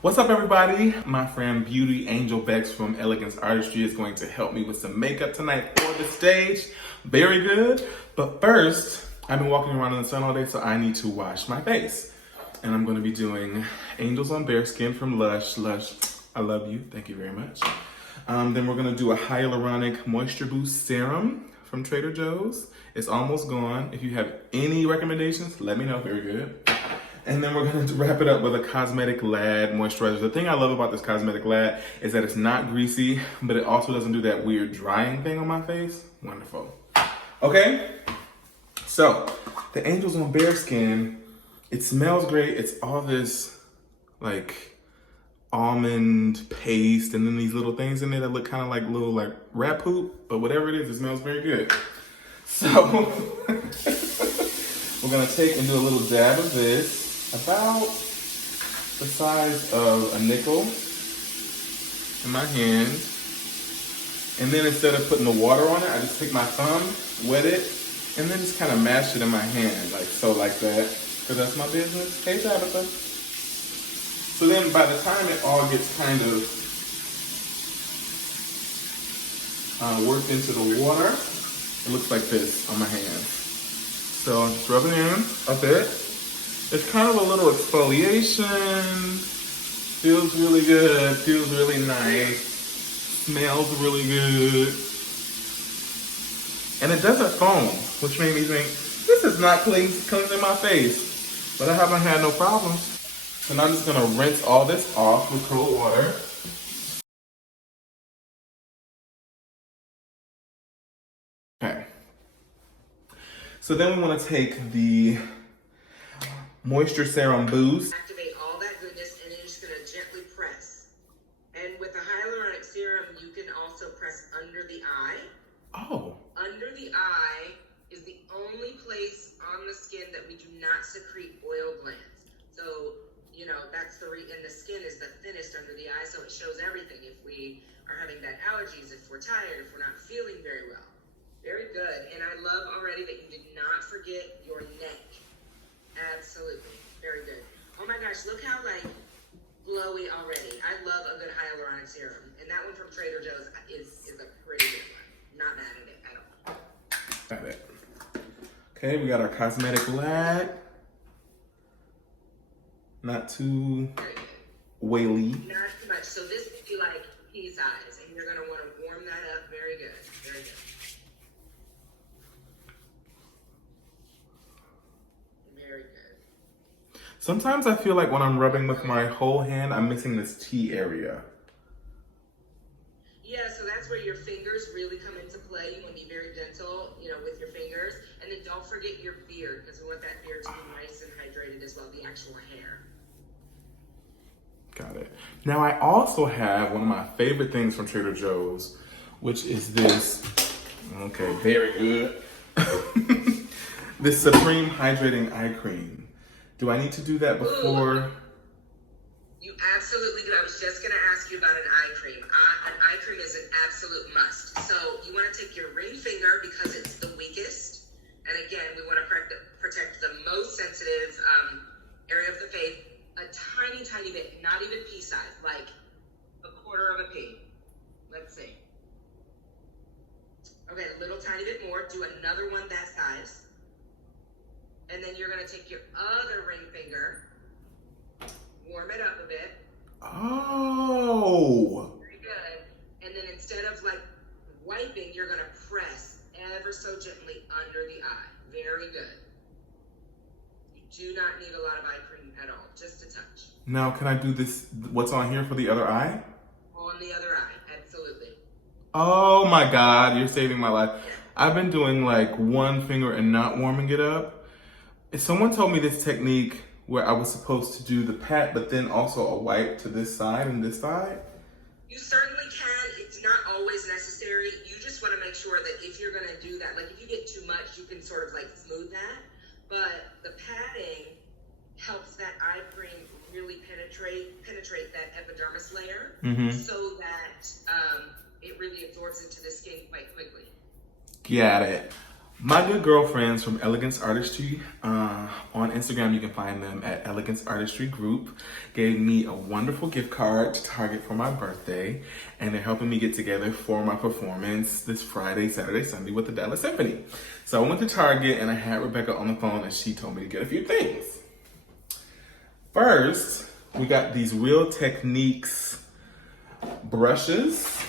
What's up, everybody? My friend Beauty Angel Bex from Elegance Artistry is going to help me with some makeup tonight for the stage. Very good. But first, I've been walking around in the sun all day, so I need to wash my face. And I'm going to be doing Angels on Bare Skin from Lush. Lush, I love you. Thank you very much. Then we're going to do a Hyaluronic Moisture Boost Serum from Trader Joe's. It's almost gone. If you have any recommendations, let me know. Very good. And then we're going to wrap it up with a Cosmetic Lad moisturizer. The thing I love about this Cosmetic Lad is that it's not greasy, but it also doesn't do that weird drying thing on my face. Wonderful. Okay, so the Angels on Bare Skin, it smells great. It's all this like almond paste and then these little things in there that look kind of like little like rat poop, but whatever it is, it smells very good. So we're going to take and do a little dab of this. About the size of a nickel in my hand. And then instead of putting the water on it, I just take my thumb, wet it, and then just kind of mash it in my hand, like so, like that. Because that's my business. Hey, Tabitha. So then by the time it all gets kind of worked into the water, it looks like this on my hands. So I'm just rubbing in a bit. It's kind of a little exfoliation. Feels really good, feels really nice, smells really good. And it doesn't foam, which made me think, this is not cleansing my face. But I haven't had no problems. And I'm just gonna rinse all this off with cold water. Okay. So then we wanna take the Moisture Serum Boost. Activate all that goodness, and you're just gonna gently press. And with the hyaluronic serum, you can also press under the eye. Oh. Under the eye is the only place on the skin that we do not secrete oil glands. So, you know, that's and the skin is the thinnest under the eye, so it shows everything. If we are having bad allergies, if we're tired, if we're not feeling very well. Very good. And I love already that you did not forget your neck. Absolutely. Very good. Oh my gosh, look how like glowy already. I love a good hyaluronic serum. And that one from Trader Joe's is a pretty good one. Not mad at it at all. Got it. Okay, we got our Cosmetic Lad. Not too oily. Not too much. So this would be like pea size, and you're going to want to warm that up. Very good. Very good. Very good. Sometimes I feel like when I'm rubbing with my whole hand, I'm missing this T area. Yeah, so that's where your fingers really come into play. You want to be very gentle, you know, with your fingers. And then don't forget your beard, because we want that beard to be nice and hydrated as well, the actual hair. Got it. Now I also have one of my favorite things from Trader Joe's, which is this, okay, very good. This Supreme Hydrating Eye Cream. Do I need to do that before? Ooh. You absolutely do. I was just going to ask you about an eye cream. An eye cream is an absolute must. So you want to take your ring finger because it's the weakest. And again, we want to protect the most sensitive area of the face. A tiny, tiny bit, not even pea size, like a quarter of a pea. Let's see. Okay, a little tiny bit more. Do another one that size. And then you're going to take your other ring finger, warm it up a bit. Oh. Very good. And then instead of like wiping, you're going to press ever so gently under the eye. Very good. You do not need a lot of eye cream at all, just a touch. Now, can I do this, what's on here for the other eye? On the other eye, absolutely. Oh my God, you're saving my life. Yeah. I've been doing like one finger and not warming it up. Someone told me this technique where I was supposed to do the pat, but then also a wipe to this side and this side. You certainly can. It's not always necessary. You just want to make sure that if you're going to do that, like if you get too much, you can sort of like smooth that. But the patting helps that eye cream really penetrate that epidermis layer, so that it really absorbs into the skin quite quickly. Got it. My good girlfriends from Elegance Artistry on On Instagram, you can find them at Elegance Artistry Group. Gave me a wonderful gift card to Target for my birthday, and they're helping me get together for my performance this Friday, Saturday, Sunday with the Dallas Symphony. So I went to Target and I had Rebecca on the phone and she told me to get a few things. First, we got these Real Techniques brushes.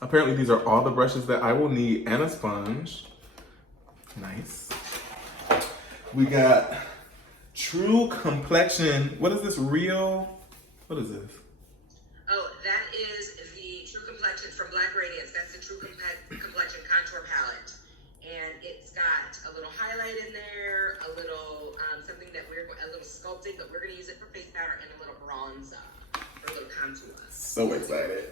Apparently these are all the brushes that I will need and a sponge. Nice. We got True Complexion. What is this? What is this? Oh, that is the True Complexion from Black Radiance. That's the True Complexion Contour Palette. And it's got a little highlight in there, a little something that a little sculpting, but we're going to use it for face powder, and a little bronzer, or a little contour. So excited.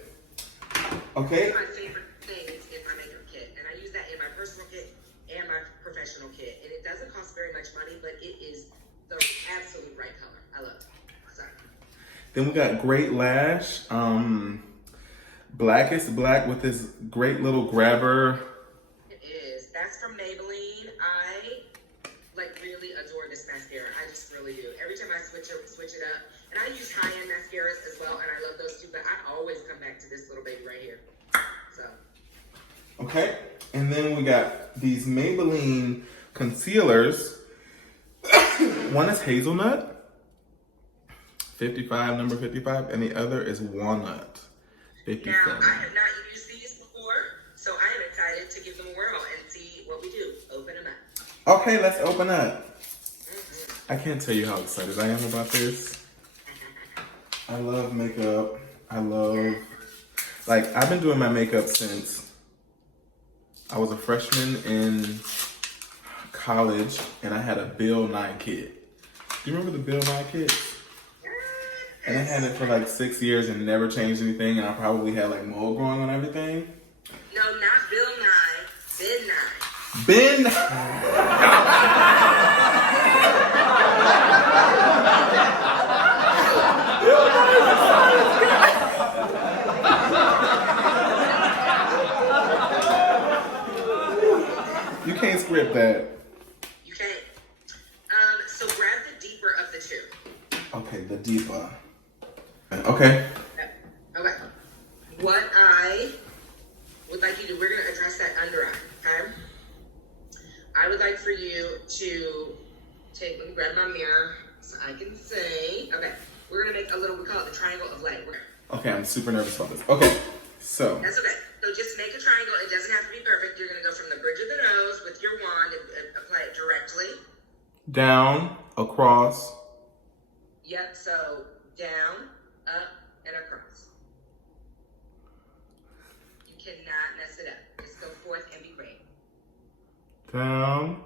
Okay. One of my favorite things in my makeup kit, and I use that in my personal kit and my professional kit. And it doesn't cost very much money, but it is the absolute right color. I love it. Sorry. Then we got Great Lash. Blackest Black with this great little grabber. It is. That's from Maybelline. I really adore this mascara. I just really do. Every time I switch it up. And I use high-end mascaras as well, and I love those too, but I always come back to this little baby right here. So. Okay. And then we got these Maybelline concealers. One is hazelnut, 55, number 55, and the other is walnut, 57. Now, I have not used these before, so I am excited to give them a whirl and see what we do. Open them up. Okay, let's open up. I can't tell you how excited I am about this. I love makeup. I've been doing my makeup since I was a freshman in college, and I had a Bill 9 kit. Do you remember the Bill 9 kit? And I had it for like 6 years and never changed anything, and I probably had like mold growing on everything. No, not Bill 9, Ben 9. Ben! You can't script that. You can't. So grab the deeper of the two. Okay, the deeper. Okay. Okay. What I would like you to do, we're going to address that under eye, okay? I would like for you to let me grab my mirror so I can see. Okay, we're going to make a little, we call it the triangle of light. Okay, I'm super nervous about this. Okay, so. That's okay. So just make a triangle. It doesn't have to be perfect. You're going to go from the bridge of the nose with your wand and apply it directly. Down, across. Yep, so down, up, and across. You cannot mess it up. Just go forth and be great. Down,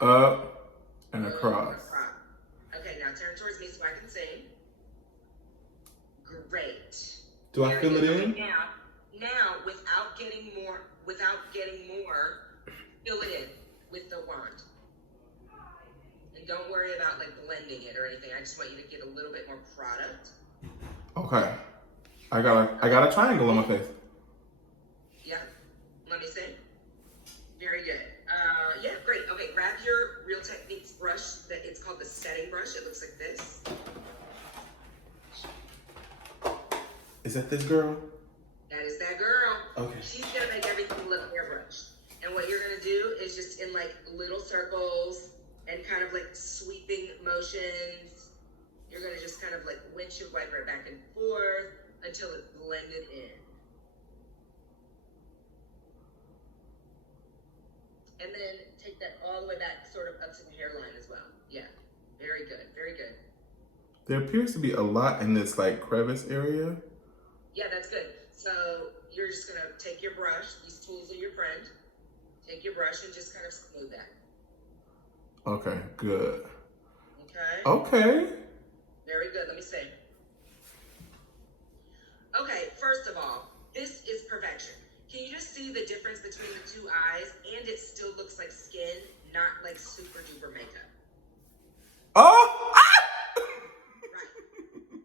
up, and across. Okay, now turn towards me so I can see. Great. Do I fill it in? Okay, now, without getting more, fill it in with the wand. And don't worry about blending it or anything. I just want you to get a little bit more product. Okay. I got a triangle on my face. Yeah. Let me see. Very good. Yeah, great. Okay, grab your Real Techniques brush. It's called the setting brush. It looks like this. Is that this girl? That is that girl. Okay. She's gonna make everything look airbrushed. And what you're gonna do is just in little circles and kind of sweeping motions. You're gonna just kind of windshield wiper it back and forth until it's blended in. And then take that all the way back, sort of up to the hairline as well. Yeah, very good, very good. There appears to be a lot in this crevice area. Yeah, that's good. So you're just gonna take your brush. These tools are your friend. Take your brush and just kind of smooth that. Okay, good. Okay. Okay. Very good. Let me see. Okay, first of all, this is perfection. Can you just see the difference between the two eyes? And it still looks like skin, not super duper makeup. Oh! Ah!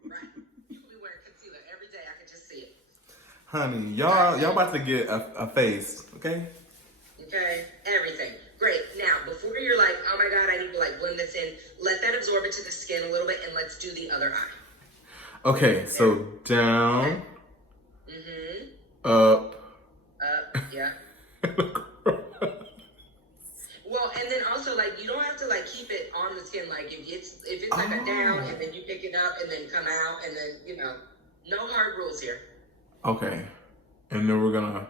Right. You will be wearing concealer every day. I can just see it. Honey, y'all about to get a face, okay? Okay, everything. Great. Now, before absorb it to the skin a little bit, and let's do the other eye. Okay, so down, up, yeah. Well, and then also, like, you don't have to, like, keep it on the skin. Like, if it's like a down, and then you pick it up, and then come out, and then, you know, no hard rules here. Okay, and then we're gonna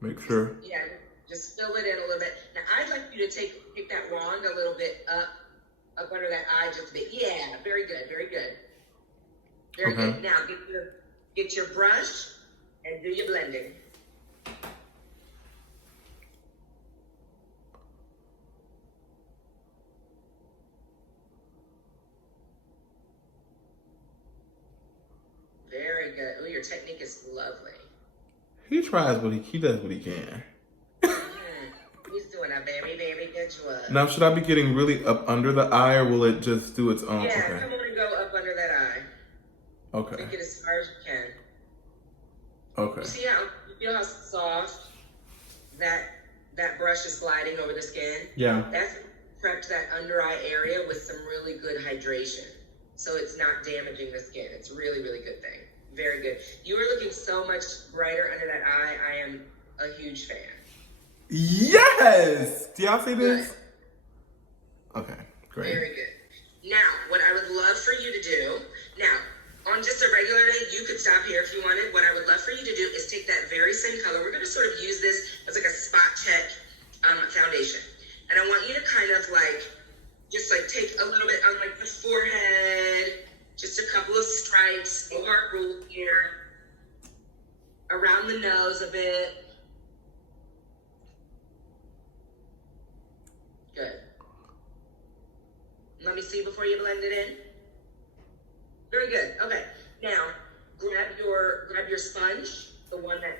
make sure. Yeah, just fill it in a little bit. Now, I'd like you to take that wand a little bit up under that eye just a bit. Yeah, very good, very good. Very good. Now, get your brush and do your blending. Very good. Oh, your technique is lovely. He tries he does what he can. He's doing a very, very good job. Now, should I be getting really up under the eye, or will it just do its own? Yeah, Okay. come on and go up under that eye. Okay. Take it as far as you can. Okay. You feel how soft that brush is gliding over the skin? Yeah. That's prepped that under eye area with some really good hydration. So it's not damaging the skin. It's a really, really good thing. Very good. You are looking so much brighter under that eye. I am a huge fan. Yes! Do y'all see this? Good. Okay, great. Very good. Now, what I would love for you to do, now, on just a regular day, you could stop here if you wanted. What I would love for you to do is take that very same color. We're going to sort of use this as like a spot check foundation. And I want you to kind of like, just like take a little bit on like the forehead, just a couple of stripes, no hard rule here, around the nose a bit. Good. Let me see before you blend it in. Very good. Okay. Now, grab your sponge, the one that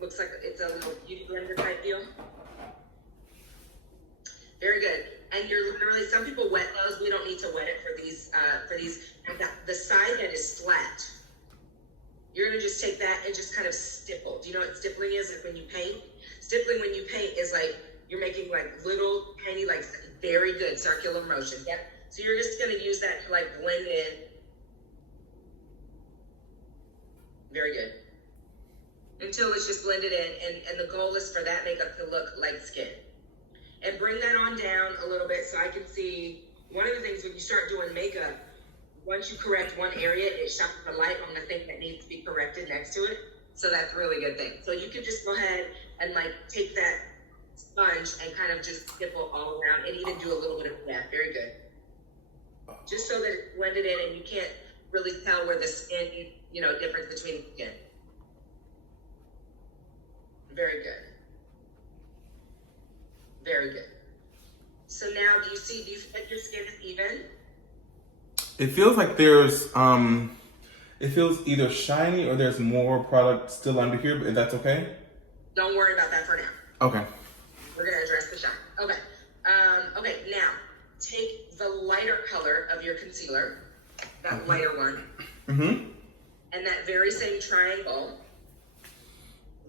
looks like it's a little beauty blender type deal. Very good. And you're literally, some people wet those. We don't need to wet it for these. And the side that is flat, you're gonna just take that and just kind of stipple. Do you know what stippling is? Like when you paint. Stippling when you paint is like you're making like little tiny, like very good circular motions. Yep. So you're just gonna use that to like blend in. Very good. Until it's just blended in, and the goal is for that makeup to look like skin. And bring that on down a little bit so I can see. One of the things when you start doing makeup, once you correct one area, it shines the light on the thing that needs to be corrected next to it. So that's a really good thing. So you can just go ahead and like take that sponge and kind of just stipple all around and even do a little bit of that. Very good. Just so that it's blended in and you can't really tell where the skin, difference between the skin. Very good. Very good. So now, do you feel like your skin is even? It feels like it feels either shiny or there's more product still under here, but that's okay? Don't worry about that for now. Okay. We're gonna address the shine. Okay. Okay, now, take the lighter color of your concealer, that lighter one, and that very same triangle,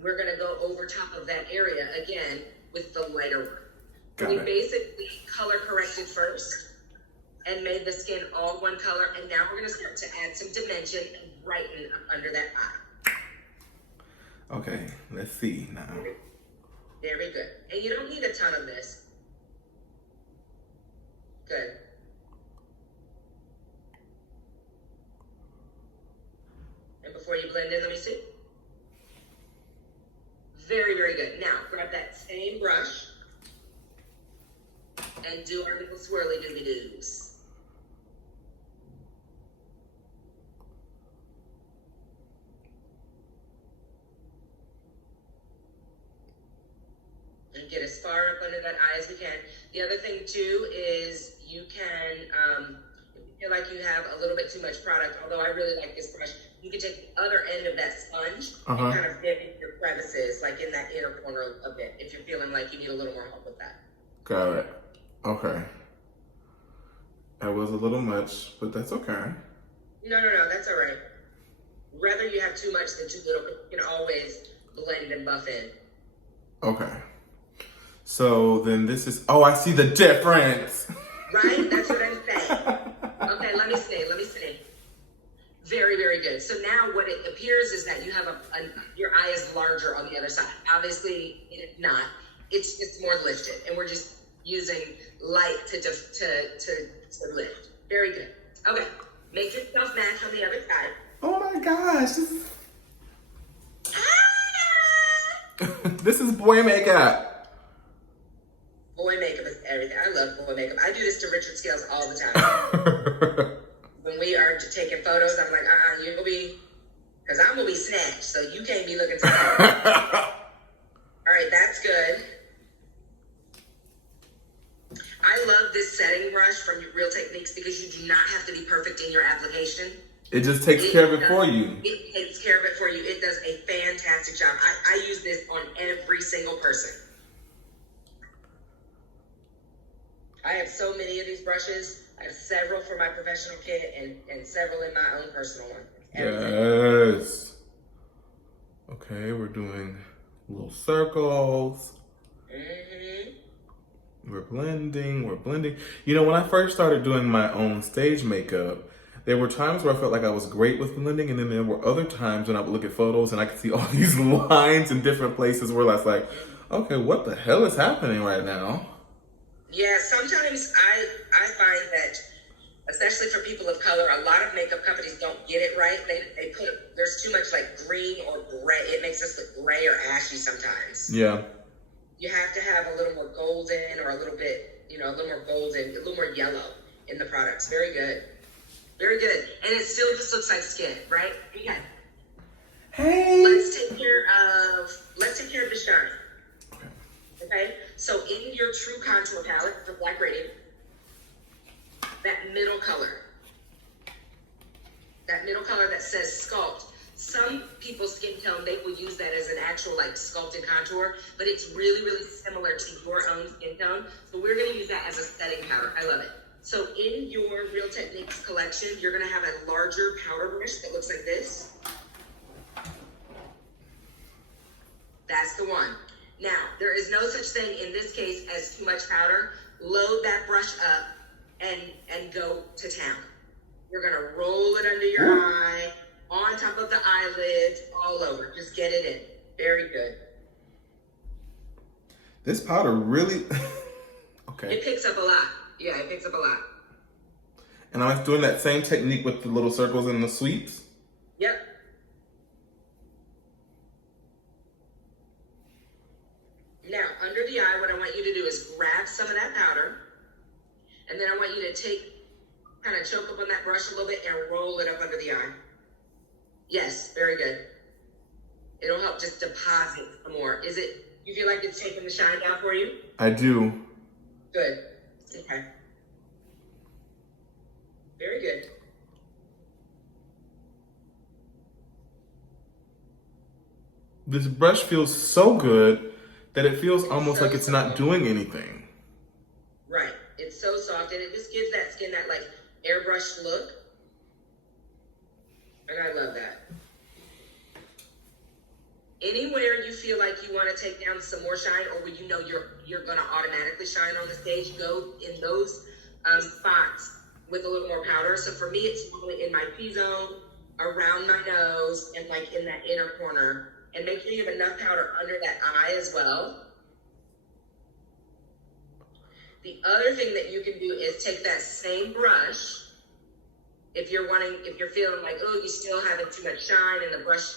we're gonna go over top of that area again with the lighter one. We basically color corrected first and made the skin all one color, and now we're going to start to add some dimension and brighten under that eye. Okay, let's see now. Very good. And you don't need a ton of this. Good. And before you blend in, let me see. Very, very good. Now, grab that same brush and do our little swirly doobie doos. And get as far up under that eye as we can. The other thing too is you can, if you feel like you have a little bit too much product, although I really like this brush, you can take the other end of that sponge and kind of dip in your crevices, like in that inner corner a bit, if you're feeling like you need a little more help with that. Got it. Okay. That was a little much, but that's okay. No, that's all right. Rather you have too much than too little, but you can always blend and buff in. Okay. So then this is, I see the difference. Right? That's what I'm saying. Very, very good. So now what it appears is that you have your eye is larger on the other side. Obviously, it's not. It's more lifted, and we're just using light to lift. Very good. Okay, make yourself match on the other side. Oh my gosh. This is boy makeup. Boy makeup is everything. I love boy makeup. I do this to Richard Scales all the time. When we are taking photos, I'm like, you'll be, because I'm going to be snatched, so you can't be looking tired. All right, that's good. I love this setting brush from Real Techniques because you do not have to be perfect in your application. It just takes care of it for you. It takes care of it for you. It does a fantastic job. I use this on every single person. I have so many of these brushes. I have several for my professional kit and several in my own personal one. Yes. Okay, we're doing little circles. Mm-hmm. We're blending. You know, when I first started doing my own stage makeup, there were times where I felt like I was great with blending, and then there were other times when I would look at photos and I could see all these lines in different places where I was like, okay, what the hell is happening right now? Yeah, sometimes I find that, especially for people of color, a lot of makeup companies don't get it right. They put, there's too much like green or gray. It makes us look gray or ashy sometimes. Yeah. You have to have a little more golden or a little bit, a little more golden, a little more yellow in the products. Very good. Very good. And it still just looks like skin, right? Okay. Hey. Let's take care of the shine. Okay? So in your True Contour palette for Black Radiant, that middle color that says sculpt, some people's skin tone, they will use that as an actual like sculpted contour, but it's really, really similar to your own skin tone. So we're going to use that as a setting powder. I love it. So in your Real Techniques collection, you're going to have a larger powder brush that looks like this. That's the one. Now, there is no such thing in this case as too much powder. Load that brush up and go to town. You're going to roll it under your eye, on top of the eyelids, all over. Just get it in. Very good. This powder really, okay. It picks up a lot. Yeah, it picks up a lot. And I'm doing that same technique with the little circles and the sweeps? Yep. Now, under the eye, what I want you to do is grab some of that powder, and then I want you to kind of choke up on that brush a little bit and roll it up under the eye. Yes, very good. It'll help just deposit some more. You feel like it's taking the shine down for you? I do. Good. Okay. Very good. This brush feels so good that it feels almost like it's not doing anything. Right. It's so soft, and it just gives that skin that like airbrushed look. And I love that. Anywhere you feel like you want to take down some more shine, or where you know you're going to automatically shine on the stage, go in those spots with a little more powder. So for me, it's normally in my T-zone, around my nose, and like in that inner corner. And make sure you have enough powder under that eye as well. The other thing that you can do is take that same brush. If you're feeling like, oh, you still having too much shine and the brush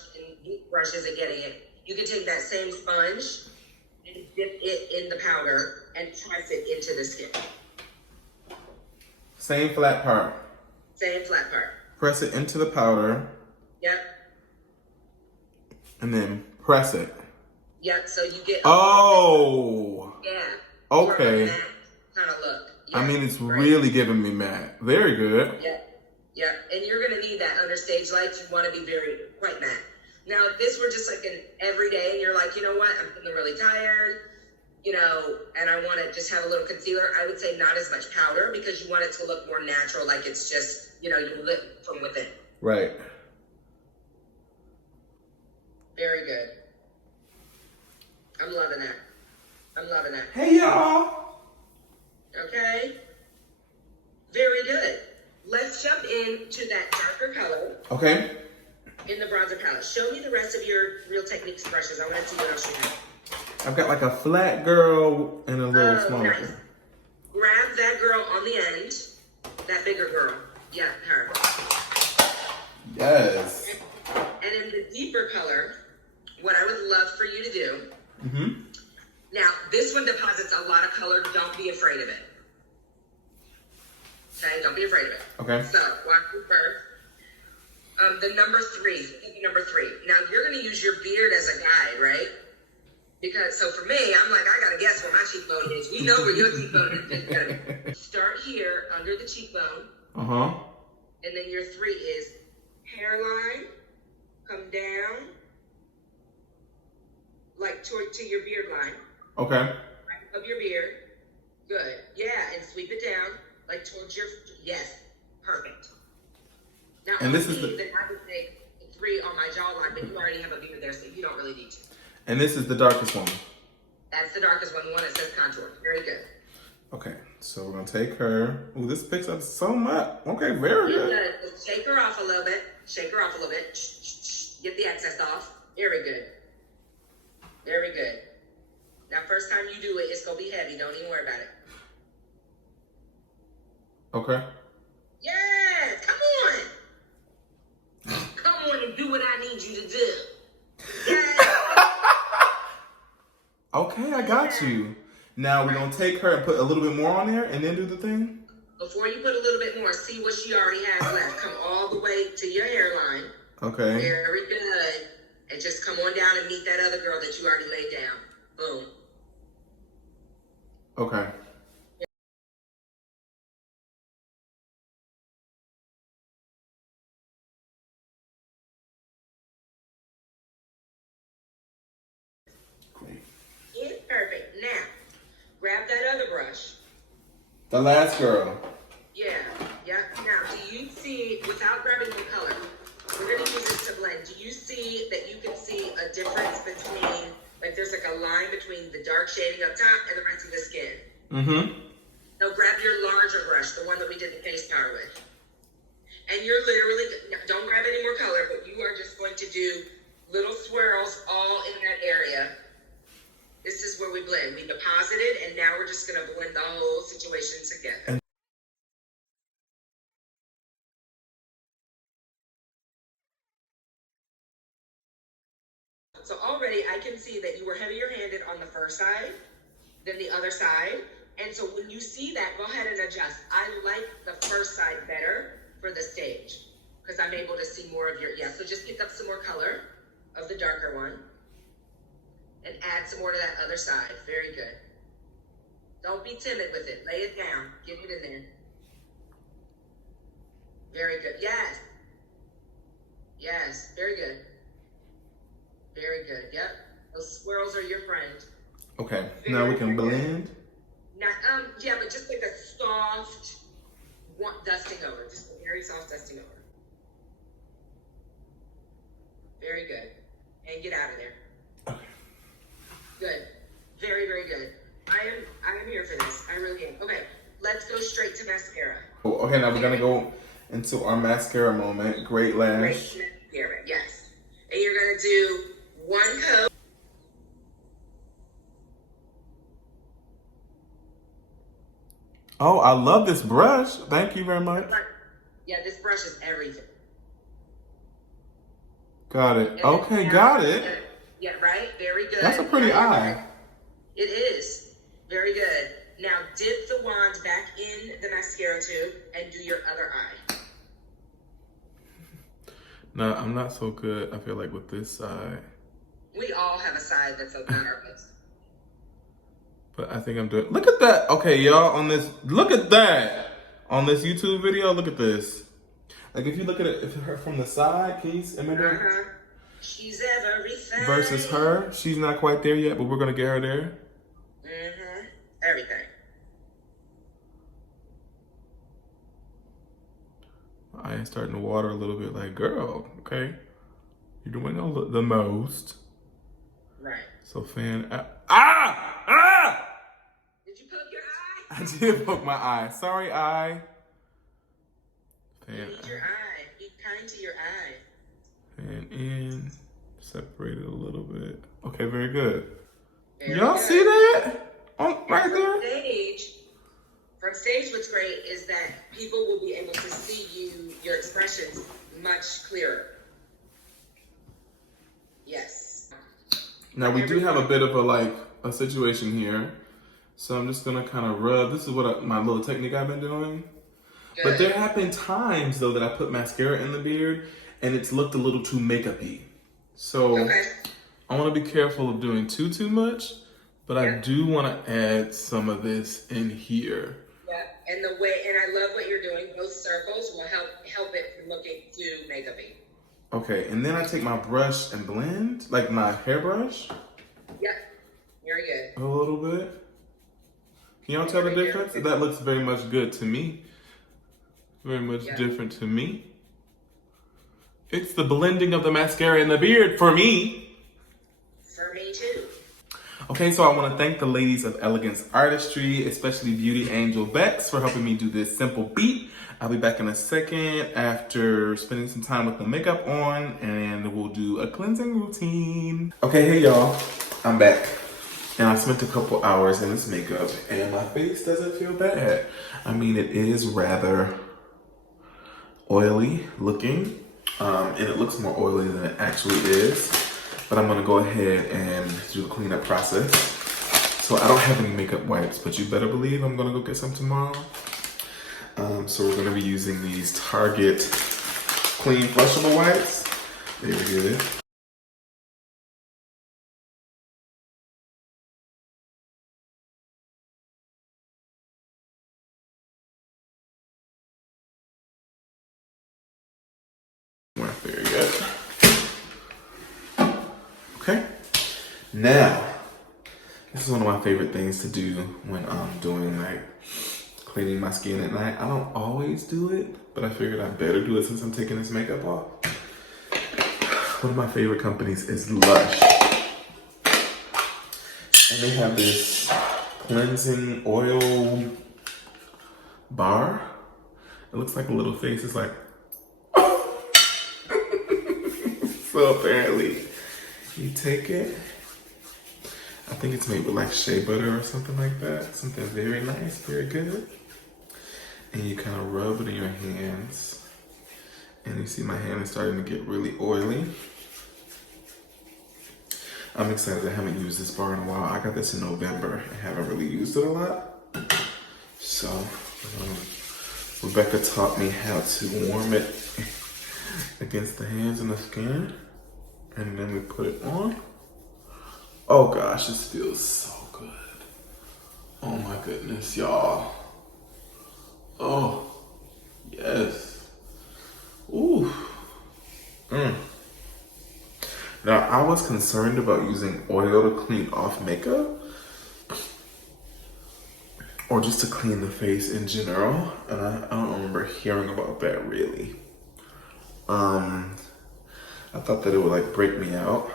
isn't getting it, you can take that same sponge and dip it in the powder and press it into the skin. Same flat part. Same flat part. Press it into the powder. Yep. And then press it. Yep, so you get... Oh! Yeah. Okay. Kind of look. Yeah, I mean, it's really giving me matte. Very good. Yeah. Yeah, and you're going to need that under stage lights. You want to be quite matte. Now, if this were just like an everyday, and you're like, you know what, I'm feeling really tired, and I want to just have a little concealer, I would say not as much powder, because you want it to look more natural, like it's just, you lit from within. Right. Very good. I'm loving that. Hey, y'all. Okay. Very good. Let's jump into that darker color. Okay. in the bronzer palette. Show me the rest of your Real Techniques brushes. I want to see what else you have. I've got like a flat girl and a little smaller Nice. girl. Grab that girl on the end. That bigger girl. Yeah, her. Yes. And in the deeper color, what I would love for you to do. Mm-hmm. Now, this one deposits a lot of color. Don't be afraid of it. Okay, don't be afraid of it. Okay. So, watch me first. The number 3. Number 3. Now, you're going to use your beard as a guide, right? Because, so for me, I'm like, I got to guess where my cheekbone is. We know where your cheekbone is. Start here, under the cheekbone. Uh-huh. And then your 3 is hairline, come down, like to your beard line. Okay. Of your beard. Good. Yeah, and sweep it down, like towards your, yes, perfect. Now, And this is that I would make 3 on my jawline, but you already have a beard there, so you don't really need to. And this is the darkest one. That's the darkest one, the one that says contour. Very good. Okay, so we're gonna take her. Ooh, this picks up so much. Okay, very good. Just shake her off a little bit. Shake her off a little bit. Get the excess off. Very good. Very good. Now, first time you do it, it's gonna be heavy. Don't even worry about it. Okay. Yes, come on. Come on and do what I need you to do. Yes. Okay, I got you. Now we're gonna take her and put a little bit more on there and then do the thing? Before you put a little bit more, see what she already has left. Come all the way to your hairline. Okay. Very good. And just come on down and meet that other girl that you already laid down. Boom. Okay. Great. Yeah, perfect. Now, grab that other brush. The last girl. Yeah. Now, do you see, without grabbing the color, we're going to use this to blend. Do you see that you can see a difference between, like there's like a line between the dark shading up top and the rest of the skin? Mm-hmm. Now, grab your larger brush, the one that we did the face power with. And you're literally, don't grab any more color, but you are just going to do little swirls all in that area. This is where we blend. We deposited, and now we're just going to blend the whole situation together. So already I can see that you were heavier handed on the first side than the other side. And so when you see that, go ahead and adjust. I like the first side better for the stage because I'm able to see more of your, so just pick up some more color of the darker one and add some more to that other side. Very good. Don't be timid with it. Lay it down. Get it in there. Very good. Yes. Yes. Very good. Very good. Yep. Those swirls are your friend. Okay. Now we can blend. Now, but just like a soft dusting over. Just a very soft dusting over. Very good. And get out of there. Okay. Good. Very, very good. I am here for this. I really am. Okay. Let's go straight to mascara. Oh, okay, now we're gonna go into our mascara moment. Great lash. Great mascara. Yes. And you're gonna do one coat. Oh, I love this brush. Thank you very much. Yeah, this brush is everything. Got it. Okay, got it. Yeah, right? Very good. That's a pretty eye. It is. Very good. Now dip the wand back in the mascara tube and do your other eye. No, I'm not so good, I feel like, with this side. We all have a side that's a nervous. But I think I'm doing, look at that. Okay, y'all, on this, look at that. On this YouTube video, look at this. Like, if you look at it if her from the side, can you imagine? Uh-huh. She's everything. Versus her, she's not quite there yet, but we're gonna get her there. Mm-hmm. Everything. My eye is starting to water a little bit. Like, girl, okay, you're doing the most. Right. So fan out. Did you poke your eye? I did poke my eye. Sorry, eye. You need your eye. Be kind to your eye. and separate it a little bit. Okay, very good. Very Y'all good. see that? Right From there? stage, what's great is that people will be able to see your expressions much clearer. Yes. Now we do have a bit of a situation here. So I'm just gonna kind of rub. This is my little technique I've been doing. Good. But there have been times though that I put mascara in the beard and it's looked a little too makeup-y. So Okay. I wanna be careful of doing too much, but I do wanna add some of this in here. Yeah, and I love what you're doing. Those circles will help it from looking too makeup-y. Okay, and then I take my brush and blend, like my hairbrush. Yeah, very good. A little bit. Can y'all tell the difference? That looks very much good to me. Very much different to me. It's the blending of the mascara and the beard for me. For me too. Okay, so I want to thank the ladies of Elegance Artistry, especially Beauty Angel Bex, for helping me do this simple beat. I'll be back in a second after spending some time with the makeup on, and we'll do a cleansing routine. Okay, hey y'all, I'm back. And I spent a couple hours in this makeup, and my face doesn't feel bad. I mean, it is rather oily looking, and it looks more oily than it actually is. But I'm gonna go ahead and do the cleanup process. So I don't have any makeup wipes, but you better believe I'm gonna go get some tomorrow. So we're gonna be using these Target clean flushable wipes. Very good. Very good. Okay. Now, this is one of my favorite things to do when I'm doing cleaning my skin at night. I don't always do it, but I figured I better do it since I'm taking this makeup off. One of my favorite companies is Lush. And they have this cleansing oil bar. It looks like a little face. It's like, so apparently you take it. I think it's made with shea butter or something like that. Something very nice, very good. And you kind of rub it in your hands. And you see my hand is starting to get really oily. I'm excited. I haven't used this bar in a while. I got this in November and haven't really used it a lot. So Rebecca taught me how to warm it against the hands and the skin. And then we put it on. Oh gosh, this feels so good. Oh my goodness, y'all. Oh, yes. Ooh. Now, I was concerned about using oil to clean off makeup or just to clean the face in general. And I don't remember hearing about that really. I thought that it would break me out,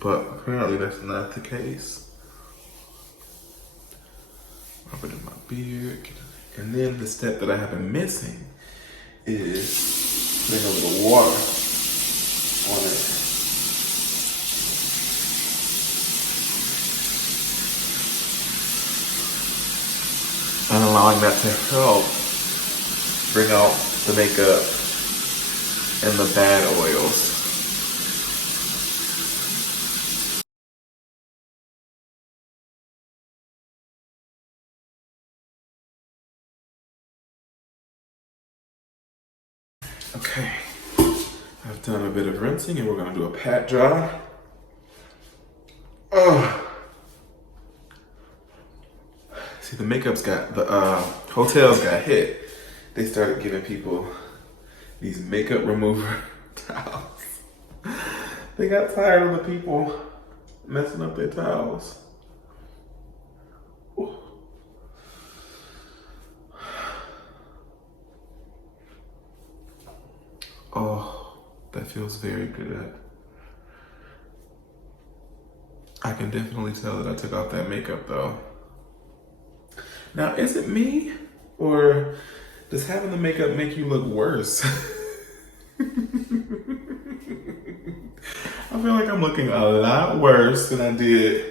but apparently that's not the case. Rub it in my beard. And then the step that I have been missing is putting a little water on it. And allowing that to help bring out the makeup and the bad oils. Okay, I've done a bit of rinsing and we're gonna do a pat dry. Oh. See, the hotels got hit. They started giving people these makeup remover towels. They got tired of the people messing up their towels. Ooh. Oh, that feels very good. I can definitely tell that I took off that makeup though. Now, is it me or does having the makeup make you look worse? feel like I'm looking a lot worse than I did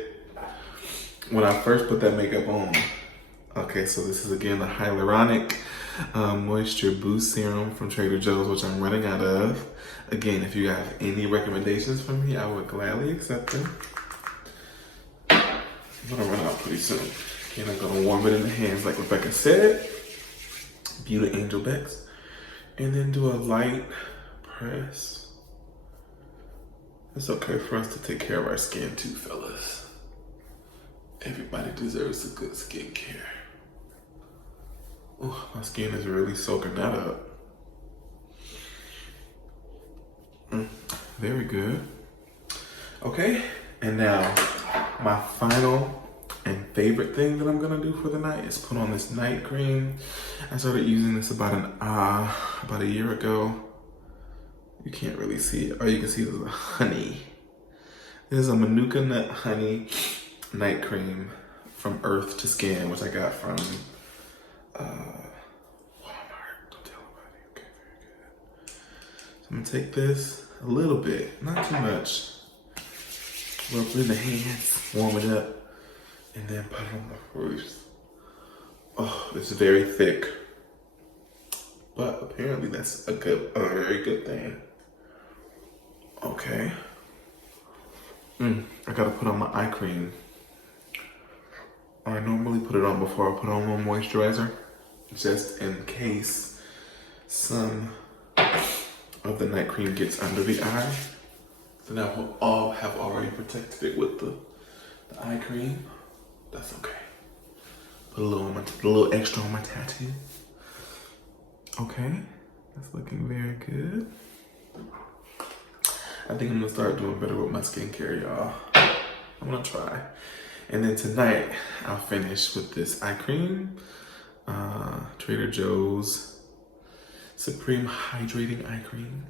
when I first put that makeup on. Okay, so this is again the Hyaluronic Moisture Boost Serum from Trader Joe's, which I'm running out of. Again, if you have any recommendations for me, I would gladly accept them. I'm gonna run out pretty soon. And I'm gonna warm it in the hands like Rebecca said. Beauty Angel Bex. And then do a light press. It's okay for us to take care of our skin too, fellas. Everybody deserves a good skincare. Oh, my skin is really soaking that up. Very good. Okay, and now my final and favorite thing that I'm gonna do for the night is put on this night cream. I started using this about a year ago. You can't really see it. All you can see is the honey. This is a Manuka Nut Honey night cream from Earth to Skin, which I got from Walmart. Don't tell nobody. Okay, very good. So I'm gonna take this a little bit, not too much. Rub it in the hands, warm it up, and then put it on my face. Oh, it's very thick. But apparently that's a very good thing. Okay. I gotta put on my eye cream. I normally put it on before I put on my moisturizer, just in case some of the night cream gets under the eye. Then I will have already protected it with the eye cream. That's okay. Put a little extra on my tattoo. Okay, that's looking very good. I think I'm gonna start doing better with my skincare, y'all. I'm gonna try. And then tonight, I'll finish with this eye cream. Trader Joe's Supreme Hydrating Eye Cream.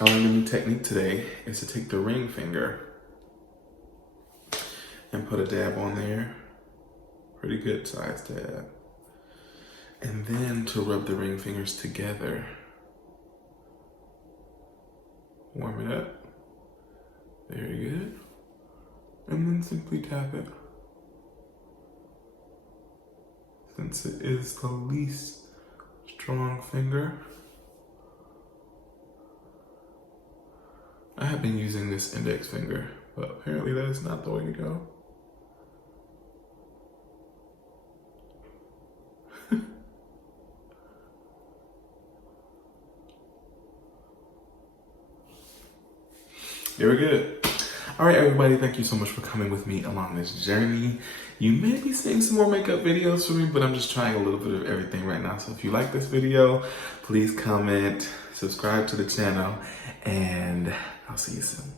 I learned a new technique today is to take the ring finger and put a dab on there. Pretty good size dab. And then to rub the ring fingers together. Warm it up. Very good. And then simply tap it. Since it is the least strong finger. I have been using this index finger, but apparently that is not the way to go. Very good. All right, everybody, thank you so much for coming with me along this journey. You may be seeing some more makeup videos from me, but I'm just trying a little bit of everything right now. So if you like this video, please comment, subscribe to the channel, and I'll see you soon.